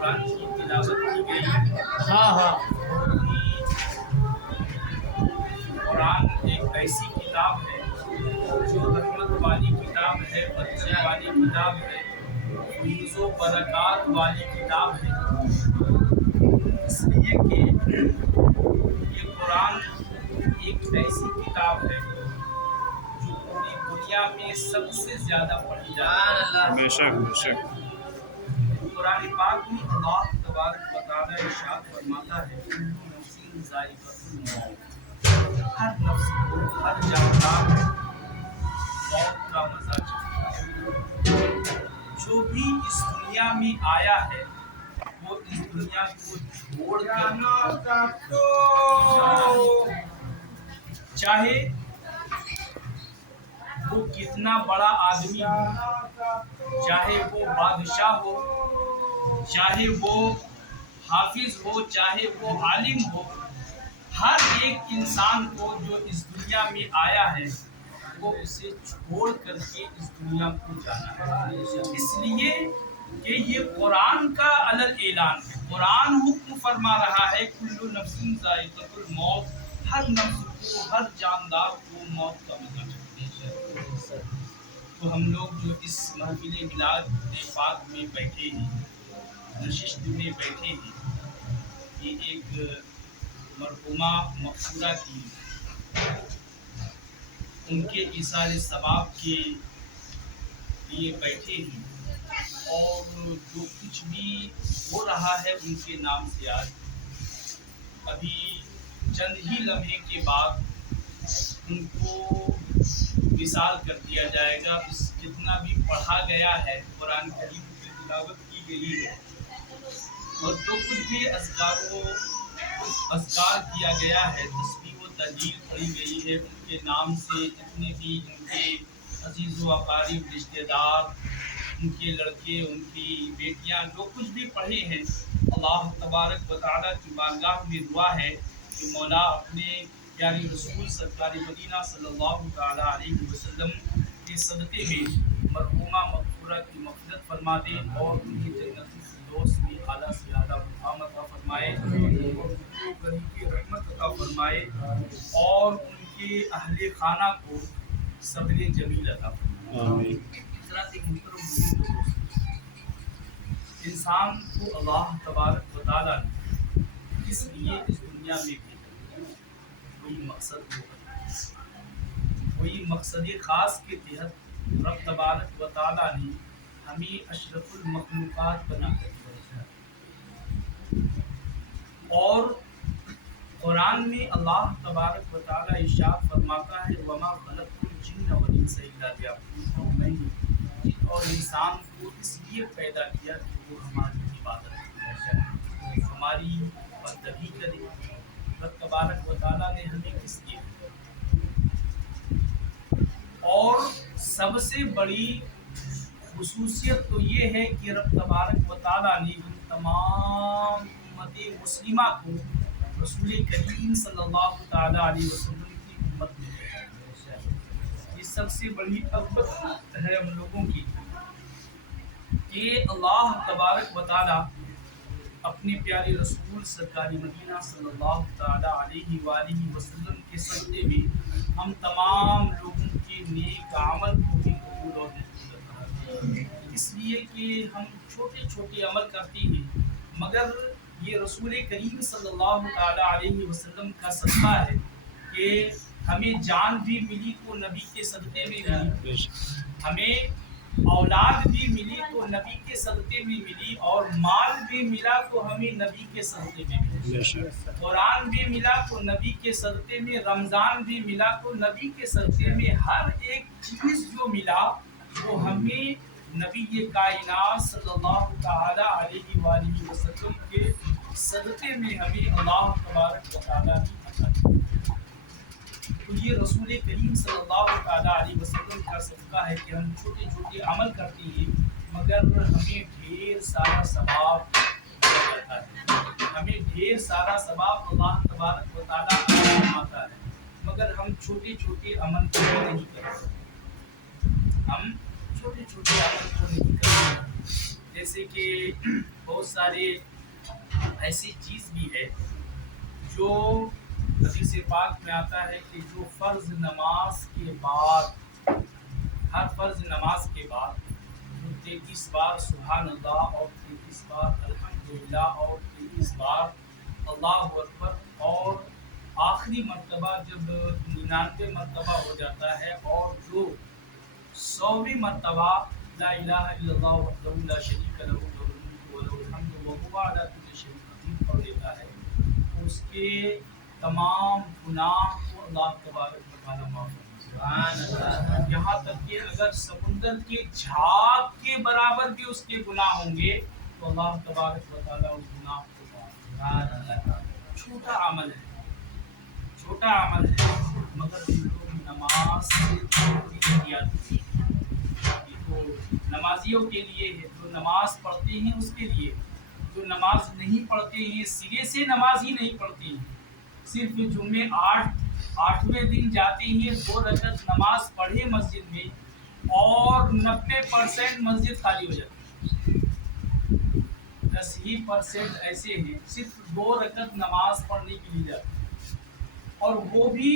قرآن کی تلاوت کی گئی۔ ہاں قرآن ایک ایسی کتاب ہے جو رحمت والی کتاب ہے، برکت والی کتاب ہے، فیض و برکات والی کتاب ہے، اس لیے کہ یہ قرآن ایک ایسی کتاب ہے جو پوری دنیا میں سب سے زیادہ پڑھی جاتی ہے۔ بے شک بے شک۔ قرآن پاک میں اللہ تبارک و تعالی ارشاد فرماتا ہے کل نفس ذائقۃ الموت، ہر نفس کو، ہر جاندار موت کا مزہ چکھتا ہے۔ جو بھی اس دنیا میں آیا ہے وہ اس دنیا کو چھوڑ کر چاہے وہ کتنا بڑا آدمی ہو، چاہے وہ بادشاہ ہو، چاہے وہ حافظ ہو، چاہے وہ عالم ہو، ہر ایک انسان کو جو اس دنیا میں آیا ہے وہ اسے چھوڑ کر کے اس دنیا کو جانا ہے۔ اس لیے کہ یہ قرآن کا الگ اعلان ہے۔ قرآن حکم فرما رہا ہے کل نفس ذائقۃ الموت، ہر نفس کو، ہر جاندار کو موت کا مزہ چکھنا ہے۔ تو ہم لوگ جو اس محفل میلاد پاک میں بیٹھے ہیں، نشست میں بیٹھے ہیں، یہ ایک مرحومہ مقصورہ کی ان کے ایثار ثواب کے لیے بیٹھے ہیں، اور جو کچھ بھی ہو رہا ہے ان کے نام سے آج ابھی چند ہی لمحے کے بعد ان کو وصال کر دیا جائے گا۔ اس جتنا بھی پڑھا گیا ہے، قرآن کریم کی تلاوت کی گئی ہے، اور جو کچھ بھی اذکار کیا گیا ہے، تسبیح و تہلیل پڑھی گئی ہے، ان کے نام سے جتنے بھی ان کے عزیز و اقارب، رشتہ دار، ان کے لڑکے، ان کی بیٹیاں، جو کچھ بھی پڑھے ہیں، اللہ تبارک و تعالیٰ کی بارگاہ میں دعا ہے کہ مولا اپنے پیارے رسول سرکار مدینہ صلی اللہ تعالیٰ علیہ وسلم کے صدقے میں مرحومہ مقصورہ کی مغفرت فرما دے، اور انہیں جنت الفردوس میں اعلیٰ سے اعلیٰ مقام عطا فرمائے، اور غنی کی رحمت عطا فرمائے، اور ان کے اہل خانہ کو صبر جمیل عطا فرمائے۔ حضرات محترم دوست، انسان کو اللہ تبارک و تعالیٰ نے اس لیے اس دنیا میں بھیجا، کوئی مقصد ہوگا، کوئی مقصد خاص کے تحت رب تبارک و تعالیٰ نے ہمیں اشرف المخلوقات بنا کر بھیجا۔ اور قرآن میں اللہ تبارک و تعالیٰ ارشاد فرماتا ہے وَمَا خَلَقْتُ الْجِنَّ وَالْإِنسَ إِلَّا لِيَعْبُدُونِ، میں نے جن اور انسان کو اس لیے پیدا کیا کہ وہ ہماری عبادت کرے، ہماری بندگی کرے۔ رب تبارک و تعالیٰ نے ہمیں کس لیے، اور سب سے بڑی خصوصیت تو یہ ہے کہ رب تبارک و تعالیٰ نے ہم تمام امت مسلمہ کو رسول کریم صلی اللہ تعالیٰ علیہ وسلم کی امت میں ہے۔ یہ سب سے بڑی عظمت ہے ہم لوگوں کی کہ اللہ تبارک و تعالیٰ اپنے پیارے رسول سرکار مدینہ صلی اللہ تعالیٰ علیہ وآلہ وسلم کے صدقے میں ہم تمام لوگوں کے نیک عمل کو بھی قبول اور منظور کرتا ہے۔ اس لیے کہ ہم چھوٹے چھوٹے عمل کرتے ہیں، مگر یہ رسول کریم صلی اللہ تعالیٰ علیہ وسلم کا صدقہ ہے کہ ہمیں جان بھی ملی تو نبی کے صدقے میں ملی، ہمیں اولاد بھی ملی تو نبی کے صدقے میں ملی، اور مال بھی ملا تو ہمیں نبی کے صدقے میں ملی، قرآن بھی ملا تو نبی کے صدقے میں، رمضان بھی ملا تو نبی کے صدقے میں، ہر ایک چیز جو ملا وہ ہمیں نبی کائنات صلی اللہ تعالیٰ علیہ وآلہ وسلم کے صدقے میں ہمیں اللہ تبارک و تعالیٰ نے عطا کیا۔ تو یہ رسول کریم صلی اللہ تعالیٰ علیہ وسلم کا صدقہ ہے کہ ہم چھوٹے چھوٹے عمل کرتے ہیں، مگر ہمیں ڈھیر سارا ثواب مل جاتا ہے، ہمیں ڈھیر سارا ثواب اللہ تبارک و تعالیٰ عطا فرماتا ہے، مگر ہم چھوٹے چھوٹے عمل کو نہیں کرتے، ہم چھوٹے چھوٹے عمل کو نہیں کرتے۔ جیسے کہ بہت بہت سارے ایسی چیز بھی ہے جو حدیث پاک میں آتا ہے کہ جو فرض نماز کے بعد، ہر فرض نماز کے بعد 33 بار سبحان اللہ اور 33 بار الحمدللہ اور 33 بار اللہ اکبر، اور آخری مرتبہ جب 99 مرتبہ ہو جاتا ہے اور جو 100ویں مرتبہ لا الہ الا اللہ وحدہ لا شریک لہ لہ الملک و لہ الحمد وہو علی کل شیء قدیر پڑھ لیتا ہے، تو اس کے تمام گناہ کو اللہ تبارک و تعالیٰ معاف کرتا ہے۔ یہاں تک کہ اگر سمندر کے جھاگ کے برابر بھی اس کے گناہ ہوں گے تو اللہ تبارک و تعالیٰ اس گناہ کو معاف کرتا ہے۔ چھوٹا عمل ہے، چھوٹا عمل ہے، مگر ہم لوگ نماز سے دوری آتی ہے۔ تو نمازیوں کے لیے ہے، جو نماز پڑھتے ہیں اس کے لیے، جو نماز نہیں پڑھتے ہیں، سرے سے نماز ہی نہیں پڑھتے ہیں، صرف جمعے 8ویں دن جاتے ہیں، 2 رکعت نماز پڑھے مسجد میں اور 90% مسجد خالی ہو جاتی ہے، 10% ایسے ہیں صرف 2 رکعت نماز پڑھنے کے لیے جاتے ہیں، اور وہ بھی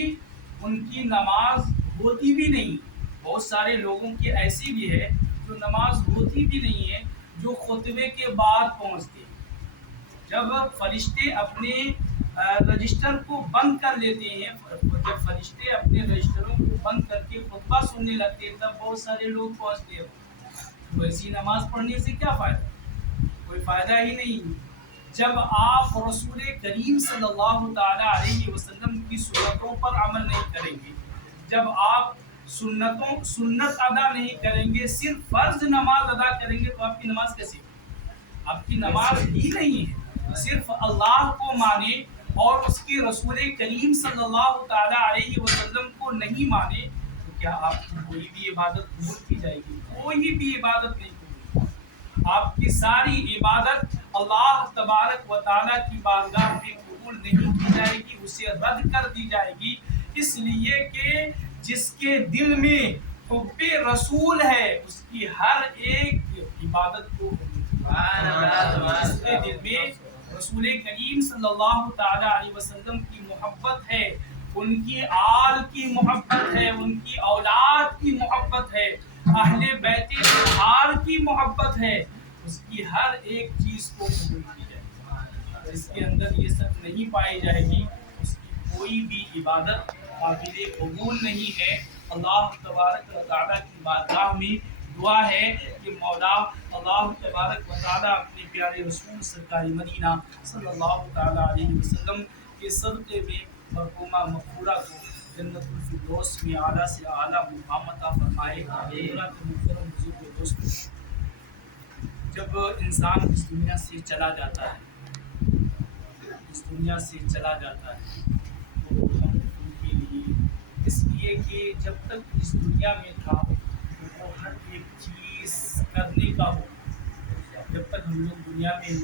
ان کی نماز ہوتی بھی نہیں۔ بہت سارے لوگوں کی ایسی بھی ہے جو نماز ہوتی بھی نہیں ہے، جو خطبے کے بعد پہنچتے ہیں۔ جب فرشتے اپنے رجسٹر کو بند کر لیتے ہیں، جب فرشتے اپنے رجسٹروں کو بند کر کے خطبہ سننے لگتے ہیں، تب بہت سارے لوگ پہنچتے ہیں۔ ویسی نماز پڑھنے سے کیا فائدہ؟ کوئی فائدہ ہی نہیں۔ جب آپ رسول کریم صلی اللہ تعالیٰ علیہ وسلم کی سنتوں پر عمل نہیں کریں گے، جب آپ سنت ادا نہیں کریں گے، صرف فرض نماز ادا کریں گے، تو آپ کی نماز کیسی ہے؟ آپ کی نماز ہی نہیں ہے۔ صرف اللہ کو مانے اور اس کے رسول کریم صلی اللہ تعالیٰ علیہ وسلم کو نہیں مانے، تو کیا آپ کی کوئی بھی عبادت قبول کی جائے گی؟ کوئی بھی عبادت نہیں قبول ہوگی۔ آپ کی ساری عبادت اللہ تبارک و تعالیٰ کی بارگاہ میں قبول نہیں کی جائے گی، اسے رد کر دی جائے گی، اس لیے کہ جس کے دل میں حب رسول ہے اس کی ہر ایک عبادت کو جس کے دل میں رسول کریم صلی اللہ تعالیٰ علیہ وسلم کی محبت ہے، ان کی آل کی محبت ہے، ان کی اولاد کی محبت ہے، اہل بیت اطہار کی محبت ہے، اس کی ہر ایک چیز کو قبول کی جائے گی۔ جس کے اندر یہ سب نہیں پائی جائے گی، اس کی کوئی بھی عبادت قابل قبول نہیں ہے۔ اللہ تبارک و تعالیٰ کی بارگاہ میں دعا ہے کہ مولا اللہ تبارک و تعالیٰ اپنے پیارے رسول سرکار مدینہ صلی اللہ تعالیٰ علیہ وسلم کے صدقے میں مرحومہ مغفورہ کو جنت الفردوس میں اعلیٰ سے اعلیٰ مقام عطا فرمائے۔ محترم بزرگ دوستو، جب انسان اس دنیا سے چلا جاتا ہے، اس دنیا سے چلا جاتا ہے، تو ہم ان کے لیے، اس لیے کہ جب تک اس دنیا میں تھا تو وہ ہر ایک چیز کرنے کا حکم، جب تک ہم لوگ دنیا میں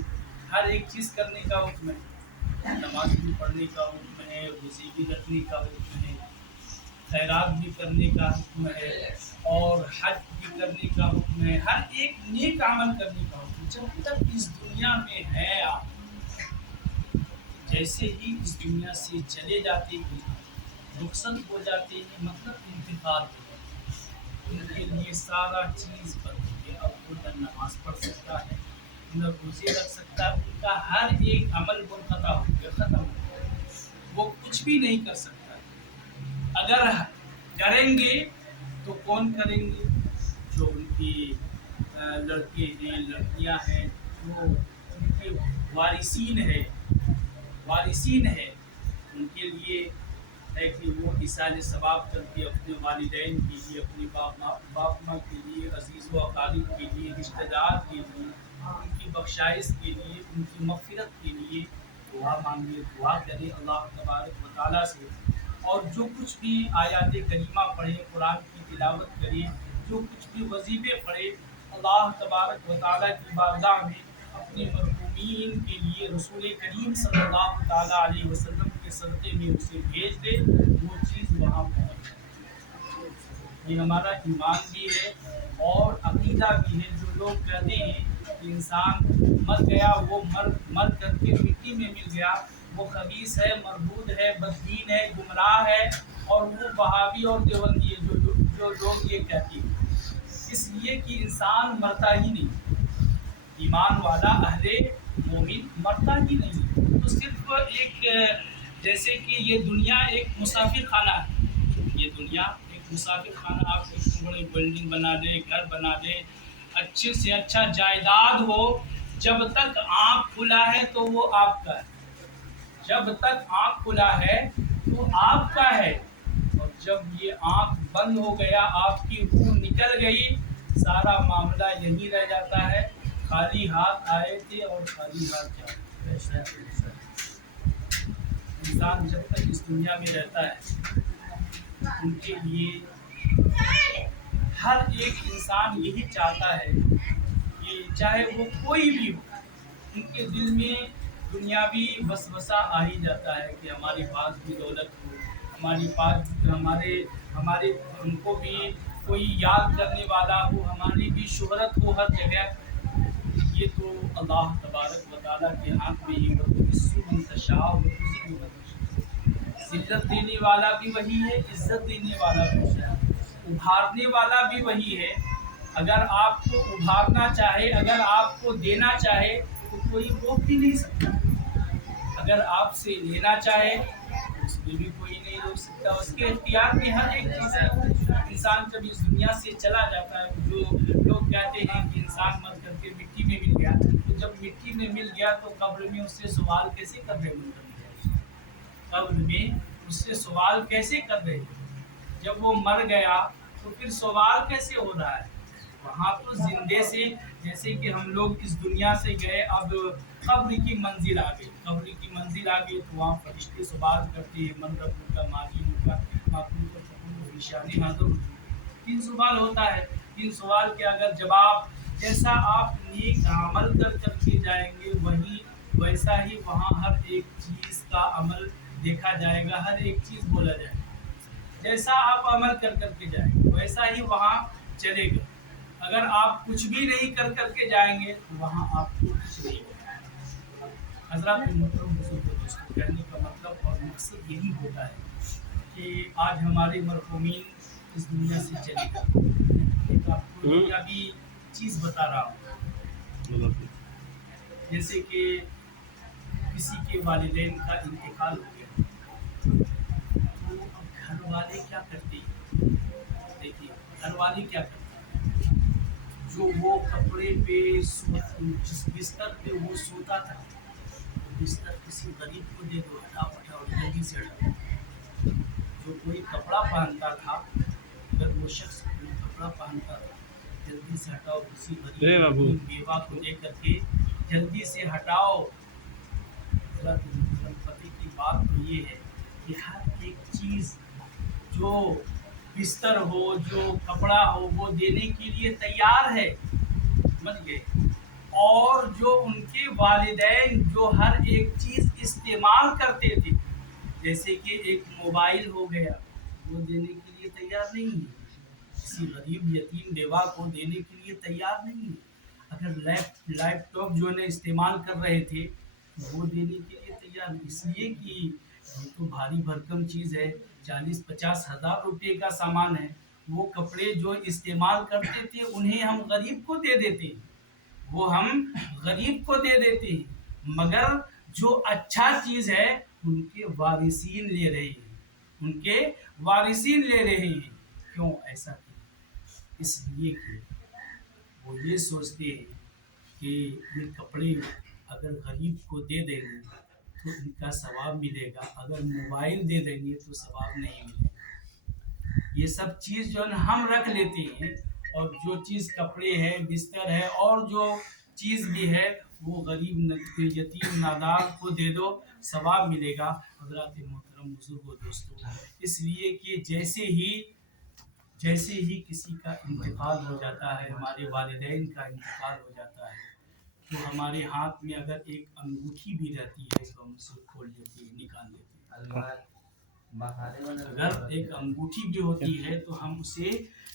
ہر ایک چیز کرنے کا حکم ہے، نماز بھی پڑھنے کا حکم ہے، روزے بھی رکھنے کا حکم ہے، خیرات بھی کرنے کا حکم ہے، اور حج بھی کرنے کا حکم ہے، ہر ایک نیک عمل کرنے کا حکم۔ جب تک اس دنیا میں ہے آپ، جیسے ہی اس دنیا سے چلے جاتے ہیں، رخصت ہو جاتے ہیں، مطلب انتقال ہو جاتا ہے، ان کے لیے سارا چیز بدل گیا۔ اب وہ نہ نماز پڑھ سکتا ہے، نہ روزے رکھ سکتا ہے، ان کا ہر ایک عمل منقطع ہو گیا، ختم ہو گیا، وہ کچھ بھی نہیں کر سکتا۔ اگر کریں گے تو کون کریں گے؟ جو ان کی لڑکے ہیں، لڑکیاں ہیں، جو ان کے وارثین ہیں، ان کے لیے ہے کہ وہ ایصال ثواب کر کے اپنے والدین کے لیے، اپنے باپ ماں کے لیے، عزیز و اقارب کے لیے، رشتہ دار کے لیے، ان کی بخشائش کے لیے، ان کی مغفرت کے لیے دعا مانگے، دعا کرے اللہ تبارک و تعالیٰ سے، اور جو کچھ بھی آیات کریمہ پڑھے، قرآن کی تلاوت کرے، جو کچھ بھی وظیفے پڑھے، اللہ تبارک و تعالیٰ کی بارگاہ میں اپنے مرحومین کے لیے رسول کریم صلی اللہ تعالیٰ علیہ وسلم کے صدقے میں اسے بھیج دے، وہ چیز وہاں پہنچ جائے۔ یہ ہمارا ایمان بھی ہے اور عقیدہ بھی ہے۔ جو لوگ کہتے ہیں کہ انسان مر گیا، وہ مر کر کے مٹی میں مل گیا، وہ خبیث ہے، مردود ہے، بددین ہے، گمراہ ہے، اور وہ وہابی اور دیوبندی ہے جو لوگ یہ کہتے ہیں، اس لیے کہ انسان مرتا ہی نہیں، ایمان والا اہل مومن مرتا ہی نہیں، تو صرف ایک جیسے کہ یہ دنیا ایک مسافر خانہ ہے، یہ دنیا ایک مسافر خانہ، آپ اتنی بڑی بلڈنگ بنا دیں، گھر بنا دیں، اچھے سے اچھا جائیداد ہو، جب تک آنکھ کھلا ہے تو وہ آپ کا ہے، جب تک آنکھ کھلا ہے تو آپ کا ہے، اور جب یہ آنکھ بند ہو گیا، آپ کی روح نکل گئی، سارا معاملہ یہی رہ جاتا ہے، خالی ہاتھ آئے تھے اور خالی ہاتھ جائیں۔ انسان جب تک اس دنیا میں رہتا ہے، ان کے لیے ہر ایک انسان یہی چاہتا ہے کہ چاہے وہ کوئی بھی ہو، ان کے دل میں دنیاوی وسوسہ آ ہی جاتا ہے کہ ہمارے پاس بھی دولت ہو، ہماری پاس ہمارے ہم کو بھی کوئی یاد کرنے والا ہو، ہماری بھی شہرت ہو ہر جگہ۔ یہ تو اللہ تبارک و تعالیٰ کے ہاتھ میں ہی، عزت دینے والا بھی وہی ہے، عزت دینے والا بھی وہی ہے، ابھارنے والا بھی وہی ہے۔ اگر آپ کو ابھارنا چاہے، اگر آپ کو دینا چاہے تو کوئی روک بھی نہیں سکتا، اگر آپ سے لینا چاہے تو اس میں بھی کوئی نہیں روک سکتا، اس کے اختیار میں ہر ایک چیز ہے۔ انسان جب اس دنیا سے چلا جاتا ہے، جو لوگ کہتے ہیں کہ انسان مر کر کے مٹی میں مل گیا، تو جب مٹی میں مل گیا تو قبر میں اس سے سوال کیسے کر رہے ہیں؟ قبر میں اس سے سوال کیسے کر رہے ہیں؟ جب وہ مر گیا تو پھر سوال کیسے ہو رہا ہے؟ وہاں تو زندے سے، جیسے کہ ہم لوگ اس دنیا سے گئے، اب قبر کی منزل آ گئی، قبر کی منزل آ گئی تو وہاں فرشتے سوال کرتے ہیں، من رب کا، مالک کا، معبود کا، فقور نشانی حاضر، 3 سوال ہوتا ہے، 3 سوال کے اگر جواب جیسا آپ نیک عمل کر کے جائیں گے، ویسا ہی وہاں ہر ایک چیز کا عمل دیکھا جائے گا، ہر ایک چیز بولا جائے گا، جیسا آپ عمل کر کے جائیں گے ویسا ہی وہاں چلے گا، اگر آپ کچھ بھی نہیں کر کے جائیں گے تو وہاں آپ کو کچھ نہیں ہوگا۔ حضرات محترم بزرگ دوستوں، کہنے کا مطلب اور مقصد یہی ہوتا ہے کہ آج ہمارے مرحومین اس دنیا سے چلے گئے، ایک آپ کو دنیاوی چیز بتا رہا ہوں، جیسے کہ کسی کے والدین کا انتقال ہو گیا، تو اب گھر والے کیا کرتے ہیں؟ دیکھیے گھر والے کیا کرتے ہیں، جو وہ کپڑے پہ جس بستر پہ وہ سوتا تھا، بستر کسی غریب کو دے دو، ہٹاؤ جلدی سے ہٹاؤ۔ جو کوئی کپڑا پہنتا تھا، اگر وہ شخص کوئی کپڑا پہنتا تھا، جلدی سے ہٹاؤ، کسی غریب بیوہ کو لے کر کے جلدی سے ہٹاؤ۔ پتے کی بات تو یہ ہے کہ ہر ایک چیز، جو بستر ہو، جو کپڑا ہو، وہ دینے کے لیے تیار ہے، سمجھ گئے، اور جو ان کے والدین جو ہر ایک چیز استعمال کرتے تھے، جیسے کہ ایک موبائل ہو گیا، وہ دینے کے لیے تیار نہیں ہے، کسی غریب یتیم بیوہ کو دینے کے لیے تیار نہیں ہے، اگر لیپ ٹاپ جو ہے استعمال کر رہے تھے تو وہ دینے کے لیے تیار نہیں، اس لیے کہ یہ تو بھاری بھرکم چیز ہے، 40-50 ہزار روپے کا سامان ہے، وہ کپڑے جو استعمال کرتے تھے انہیں ہم غریب کو دے دیتے ہیں، وہ ہم غریب کو دے دیتے ہیں، مگر جو اچھا چیز ہے ان کے وارثین لے رہے ہیں، ان کے وارثین لے رہے ہیں۔ کیوں ایسا کیا؟ اس لیے کہ وہ یہ سوچتے ہیں کہ یہ کپڑے اگر غریب کو دے دیں گے تو ان کا ثواب ملے گا، اگر موبائل دے دیں گے تو ثواب نہیں ملے گا۔ یہ سب چیز جو ہے ہم رکھ لیتے ہیں، اور جو چیز کپڑے ہے، بستر ہے، اور جو چیز بھی ہے وہ غریب یتیم نادار کو دے دو، ثواب ملے گا۔ حضرات محترم بزرگ و دوستو، اس لیے کہ جیسے ہی کسی کا انتقال ہو جاتا ہے، ہمارے والدین کا انتقال ہو جاتا ہے، تو ہمارے ہاتھ میں اگر ایک انگوٹھی بھی رہتی ہے تو ہم اسے کھول لیتے ہیں، نکال لیتے ہیں، اگر ایک انگوٹھی بھی ہوتی ہے تو ہم اسے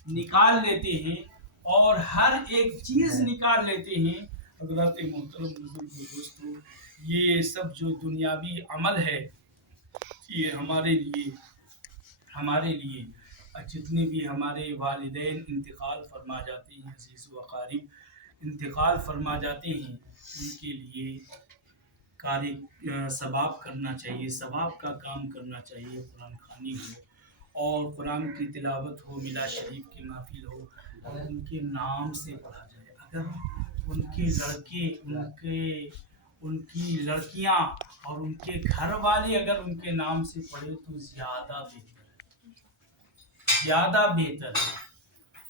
نکال لیتے ہیں، اور ہر ایک چیز نکال لیتے ہیں، حضرات محترم بزرگ دوستو، یہ سب جو دنیاوی عمل ہے یہ ہمارے لیے جتنے بھی ہمارے والدین انتقال فرما جاتے ہیں، عزیز و اقارب انتقال فرما جاتے ہیں، ان کے لیے ثواب کرنا چاہیے، ثواب کا کام کرنا چاہیے، قرآن خوانی ہو اور قرآن کی تلاوت ہو، میلاد شریف کی محفل ہو، اور ان کے نام سے پڑھا جائے۔ اگر ان کے لڑکے، ان کی لڑکیاں اور ان کے گھر والے اگر ان کے نام سے پڑھے تو زیادہ بہتر ہے۔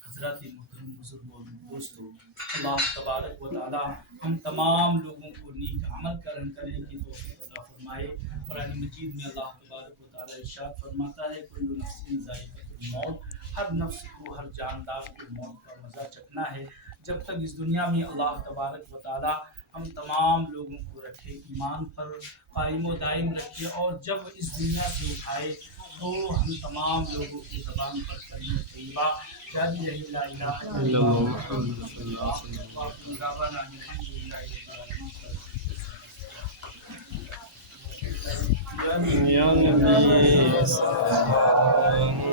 حضرات محترم بزرگوں اور دوستوں، اللہ تبارک و تعالی ہم تمام لوگوں کو نیک عمل کرنے کی توفیق عطا فرمائے۔ قرآن مجید میں اللہ تبارک و تعالی ارشاد فرماتا ہے کل نفس ذائقۃ الموت، ہر نفس کو، ہر جاندار کو موت کا مزہ چکھنا ہے۔ جب تک اس دنیا میں اللہ تبارک و تعالی ہم تمام لوگوں کو رکھے، ایمان پر قائم و دائم رکھے، اور جب اس دنیا سے اٹھائے تو ہم تمام لوگوں کی زبان پر کلمہ طیبہ جاری رہے، لا الہ الا اللہ محمد رسول اللہ، وآخر دعوانا ان الحمد للہ رب العالمین۔ یا نبی سلام